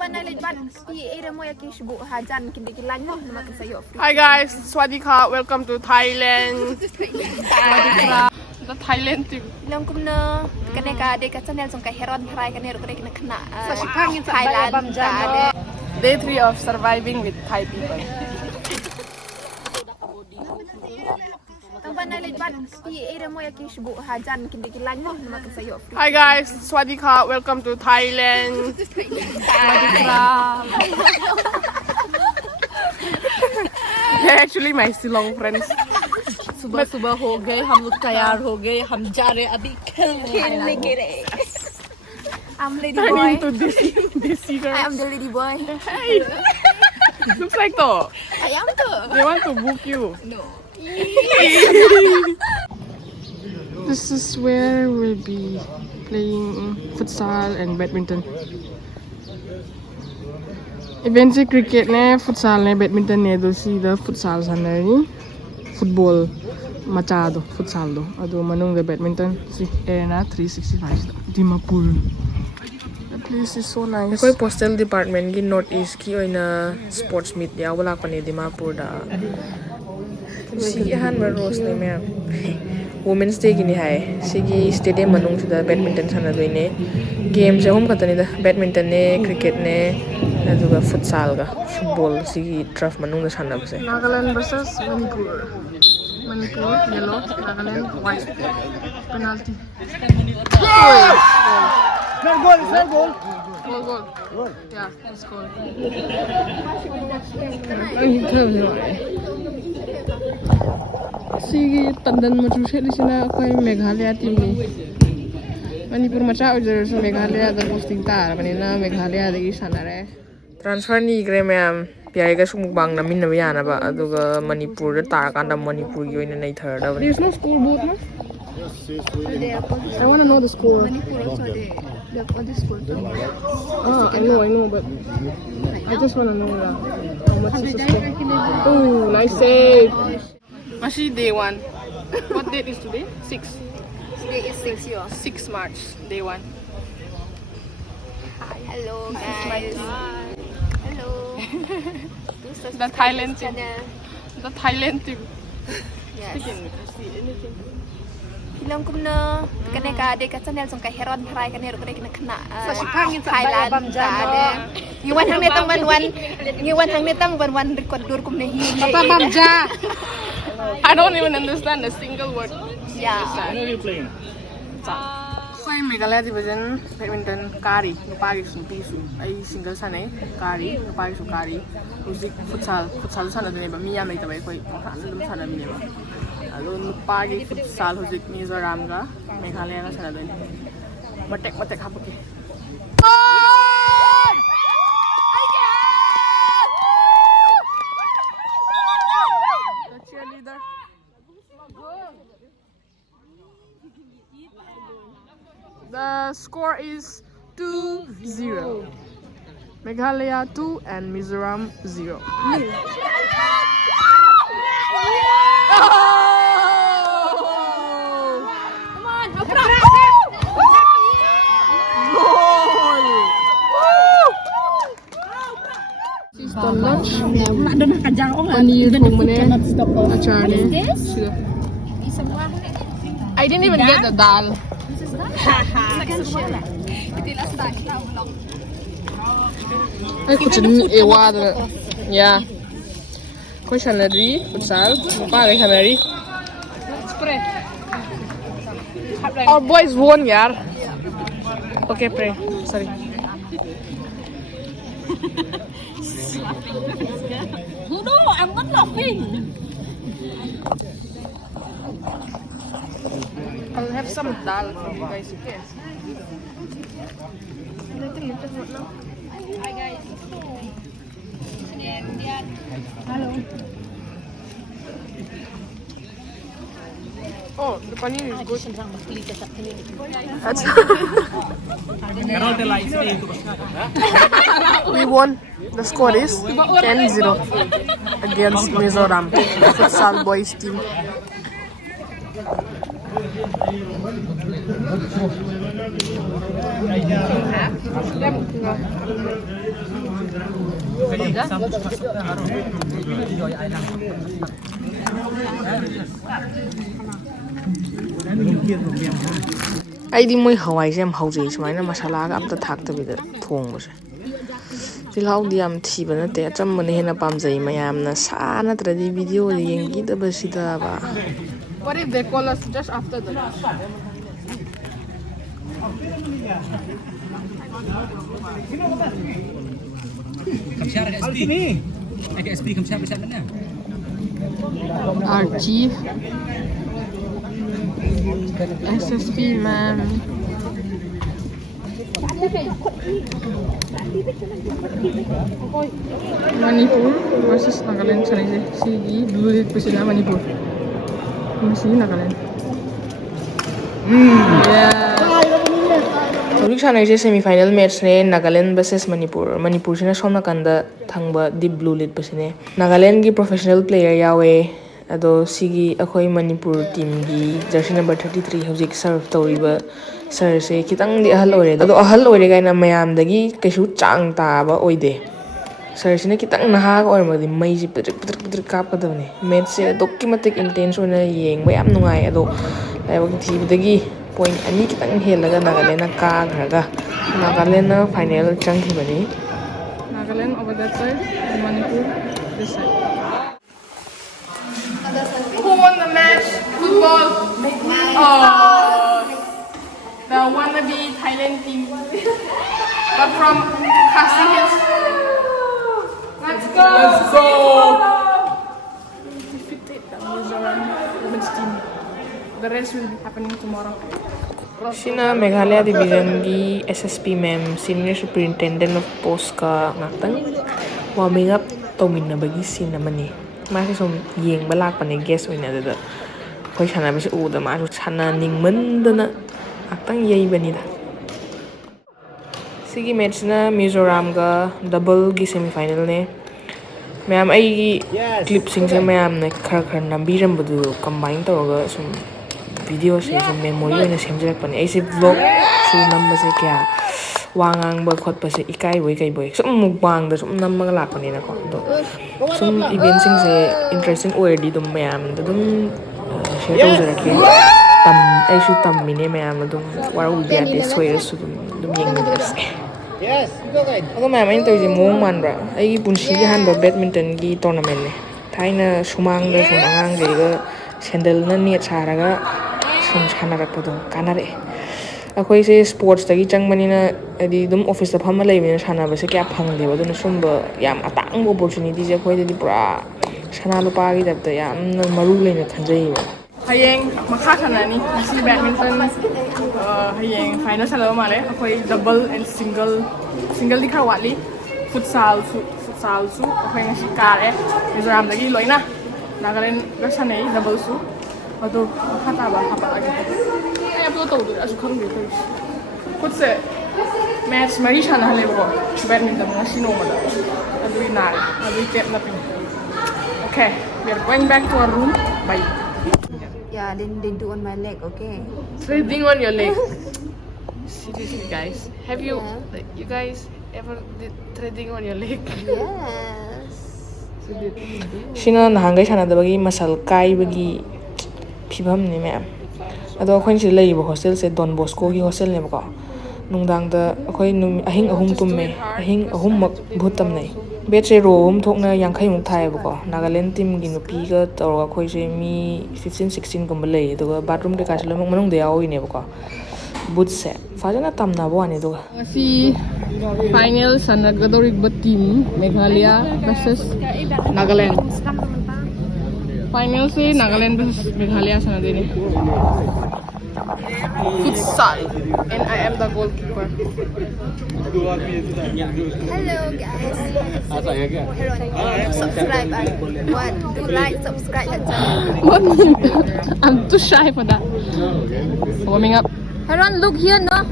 Hi guys, Swadika, welcome to Thailand. The Thailand trip. Day 3 of surviving with Thai people. Hi guys, Swadika, welcome to Thailand. They're actually my Silong friends. सुबह सुबह हो गए हम लोग तैयार हो गए हम जा रहे अभी खेलने के लिए I'm lady Turn boy into this girl. I am the lady boy Hey, looks like though. I am too They want to book you. No This is where we'll be playing futsal and badminton. Events cricket ne, futsal ne, badminton ne, do si the futsal sana ni football machado futsal do. Ado manung the badminton si arena 365 Dimapur. The place is so nice. Koi postal department ki northeast ki oina sports meet ya wala pa ni Dimapur da. Sige han ba rose ne me Women's Day ki ni hai. Sige stadium manung da badminton sana do ne. Games home katani da badminton ne, cricket ne, aduga futsal ga football sige turf manung da sana base. Nagaland versus Manipur. Manipur yellow, Nagaland white. Penalty. Goal! Goal. Yeah, it's goal. Sige tandan machu sheli sina koi Meghalaya team ni. Manipur macha ujur so Meghalaya da posting tar manina Meghalaya dagi sanare. Transfer ni gre me piai ga mukbang na min na yana ba aduga Manipur da tar kan da Manipur gi oina nei thar da. There is no school book no? I want to know the score. Manipur also they have all this school too I know but I just want to know how much is the score. Oh, nice save. Actually day 1. What date is today? 6. Today is 6 year 6 March, day 1. Hi hello guys hello The Thailand team. The Thailand team. yes Speaking with see anything. Film cũng nơ cái này cả đây cái channel trong cái heron fry cái này rồi cái này khna Thailand cả nhưวันทั้งนี้ต้องวันrecord dur cũng này Papa Bamja. I don't even understand a single word. yeah Koi Meghalaya division badminton kari nupagi sumpi su ai single sanai kari nupagi su kari music futsal sana dune ba mi ya mai tabai koi han dum sana mi ba alo nupagi futsal music Mizoram ga Meghalaya ga sana dune matek hapake cheerleader. The score is 2-0. Meghalaya 2 and Mizoram 0. come on This is the lunch. Paneer kumane, achar ne. I didn't even get the dal. Ay, kucing ewa da. Yeah. Koi sanadi, futsal. Pa kay sanadi. Our boys won, yaar. Okay, pray. Sorry. no I'm not laughing I'll have some dal for you guys. Okay. hi guys Oh, the paneer is good. That's we won. The score is 10-0 against Mizoram futsal boys team. ꯑꯩꯗꯤ ꯃꯣꯏ ꯍꯋꯥꯏꯁꯦ ꯌꯥꯝ ꯍꯧꯖꯩ ꯁꯨꯃꯥꯏꯅ ꯃꯁꯥꯂꯥꯒ ꯑꯝꯇ ꯊꯥꯛꯇꯕꯤꯗ ꯊꯣꯡꯕꯁꯦ ꯇꯤꯜꯍꯥꯎꯗꯤ ꯌꯥꯝ ꯊꯤꯕ ꯅꯠꯇꯦ ꯑꯆꯝꯕꯅ ꯍꯦꯟꯅ ꯄꯥꯝꯖꯩ ꯃꯌꯥꯝꯅ ꯁꯥ ꯅꯠꯇ꯭ꯔꯗꯤ ꯚꯤꯗꯤꯑꯣꯗ ꯌꯦꯡꯈꯤꯗꯕꯁꯤꯗꯕ What if they call us just after the Our chief SSP man Manipur versus Nagaland sanayse sigi blue lit pasila Manipur sigi Nagaland Hꯧjik sanayse semi final match ne Nagaland versus Manipur sina som nakanda thangba deep blue lit pasine Nagaland gi professional player yawe ado sigi akhoi Manipur team gi jersey number 33 hojik serve tawriba sir se kitang di ahal ore ado ahal ore gaina mayam dagi kaisu chang taba oide sir sina kitang naha ga ormadi mai ji pitrik kapkadabne match se dokki matik intense ona yengba yam nungai ado laibak thibdagi point ani kitang helaga Nagaland na kagraga Nagaland na final changkhibani Nagaland over that side and Manipur this side Who won the match? Football? Oh, the wannabe Thailand team. But from Casting Hills. Let's go! Let's go! We defeated the Mizoram women's team. The rest will be happening tomorrow. Sina Meghalaya Division gi SSP ma'am Senior Superintendent of Post ka ngaktang warming up tawminnabagi scene namani. Masi som yengba lakpane guest oina da khoi sanabase uda masu sana ningmandana aktang yeibanida sigi match na Mizoram ga double gi semi final ne mayam ai gi clip sing se mayam ne khar nambirambadu combine tawga sum video se sum memory oina semjirakpane ai se vlog su nambase kya wangang ba khotpase ikai boi kai boi sum mukbang da sum nammaga lakpane na ko do sum event sing se interesting oirdi dum mayam da dum share tawjarake tam ai su tammine mayam dum waru bia de soir su dum yengdras yes ago mayam ain tawje mong manbra ai gi punsi gi hanba badminton gi tournament ne thaina sumang da sum angang jeiga sandal na net saraga sum sanarakpado kanare akhoi se sports tagi changmanina adi dum office ta phamma leibina sanabase kya phangdeba duna sumba yam atang opportunity je khoi dadi pura sana lupa gi dabta yam maru leina khanjaiba hayeng makha sanani si badminton hayeng final salo male akhoi double and single dikha wali futsal su akhoi ngasi kare Mizoram dagi loina Nagaland ga sanai double su ado khata ba hapa agi ai aplo tawdu asu khangde kai kutse match mari sana halebo badminton ngasi no mala adui nare adui tep na pin okay we are going back to our room bye Yeah, then do on my leg, okay? Threading on your leg. Seriously, guys, have you you guys ever did threading on your leg? Yes. Sina nahangai sanadabagi masal kai bagi phibam ni ma'am. Ado akhoi si leiba hostel se Don Bosco gi hostel ne bako. Nungdang da akhoi ahing ahum tumme ahing ahum mak bhutam nei. Betche room thokna yankhai muk thai bako Nagaland team gi nupi ga tawra khoi se mi 15 16 gum lei aduga bathroom de kaslo mak manung de yawi ne bako boot set fajana tamna bo ani duga si final sanagadori team Meghalaya versus Nagaland final se Nagaland versus Meghalaya sanadeni Futsal and I am the goalkeeper. Hello guys. Subscribe and what? Like, subscribe and What? I'm too shy for that. Warming up. Haran, look here, no?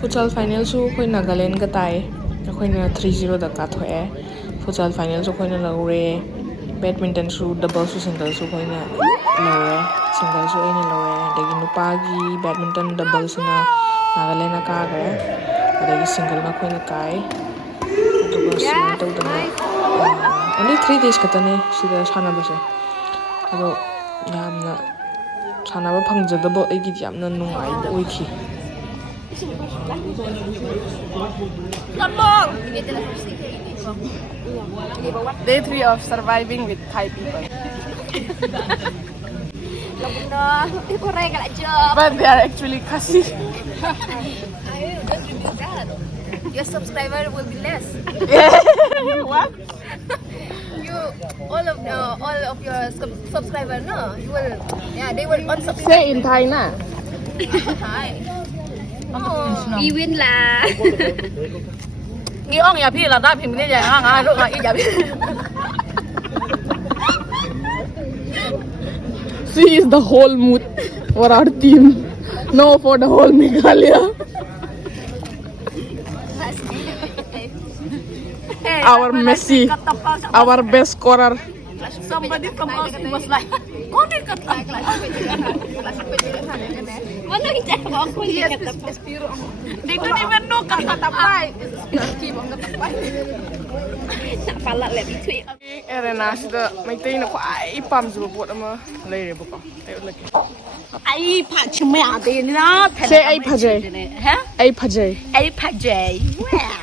Futsal final su khoi Nagaland ga tai khoi na 3-0 da ka thoe Futsal final su khoi na laure badminton su double su single su koina lowe single su aina lowe adagi nupagi badminton double sina Nagalena kagre adagi single na koina kai aduga sumai tawdana only 3 days katane sida sanabase ado yamna sanaba phangjadabo aigi yamna nungai oiki Day 3 of surviving with Thai people. But they are actually Khasi. Your subscriber will be less. What? You all of your subscriber no you will they will unsubscribe. Say in Thai na. Hi. Oh. Even là. Nghĩ ông nhàพี่làได้พิมพ์นี่ใหญ่ห้างลูกอีอย่าพี่ She is the whole mood for our team. No for the whole Meghalaya. Our Messi, our best scorer. Somebody from us was like, "Kau ni kata." Mana kita mau kuliah kata. They don't even know kata tapai. Nak palak leh bitui. Arena sida Meitei na kwai pamjuba pot ama leirebo ai ulake Ai pha chmya de na. Say ai phajai. Huh? Ai phajai. Ai phajai. Wow.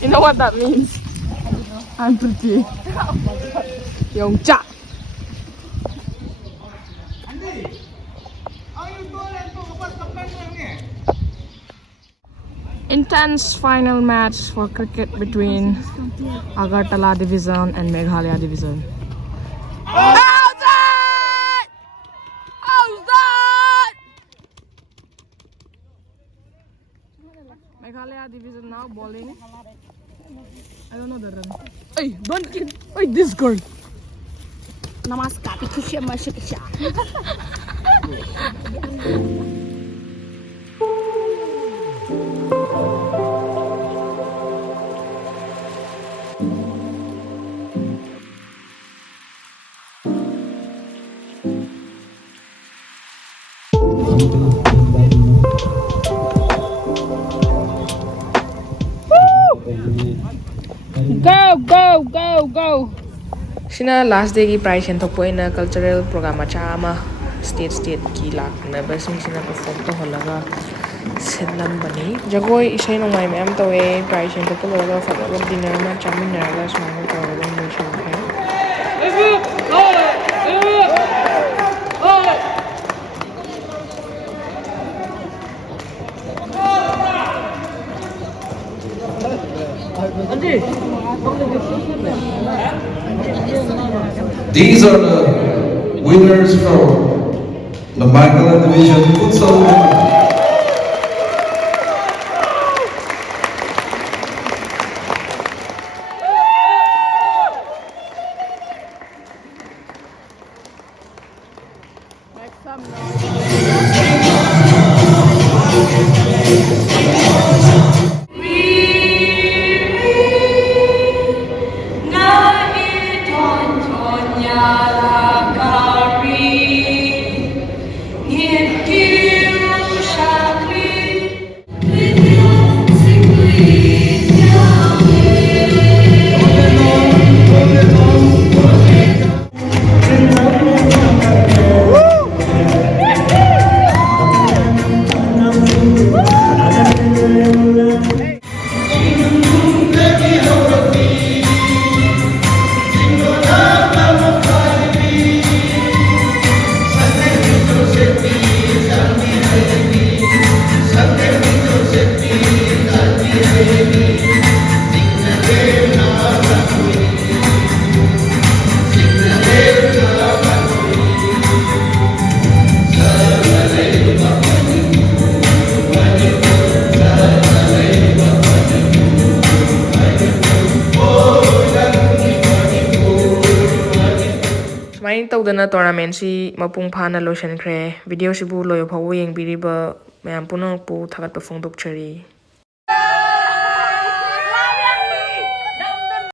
You know what that means? I'm pretty. Yung cha. Intense final match for cricket between Agartala Division and Meghalaya Division. Outside! Outside! Meghalaya Division now bowling. I don't know the run. Hey, don't get. Hey, this girl. Namaskar. Pikusya masyikisya. Go! Sina last day ki prize and thokpo ina cultural program acha ama state ki lak na basing sina perform to holaga sedlam bani jagoi isai no mai ma'am tawe prize and thokpo loga fadaba dinner ma chamin na ga smile to ga no show hai These are the winners from the Meghalaya Division Futsal. Tawdana tournament si mapung phana lotion khre video sibu loyo phawo yeng biriba mayam punang pu thagat pa phongdok chari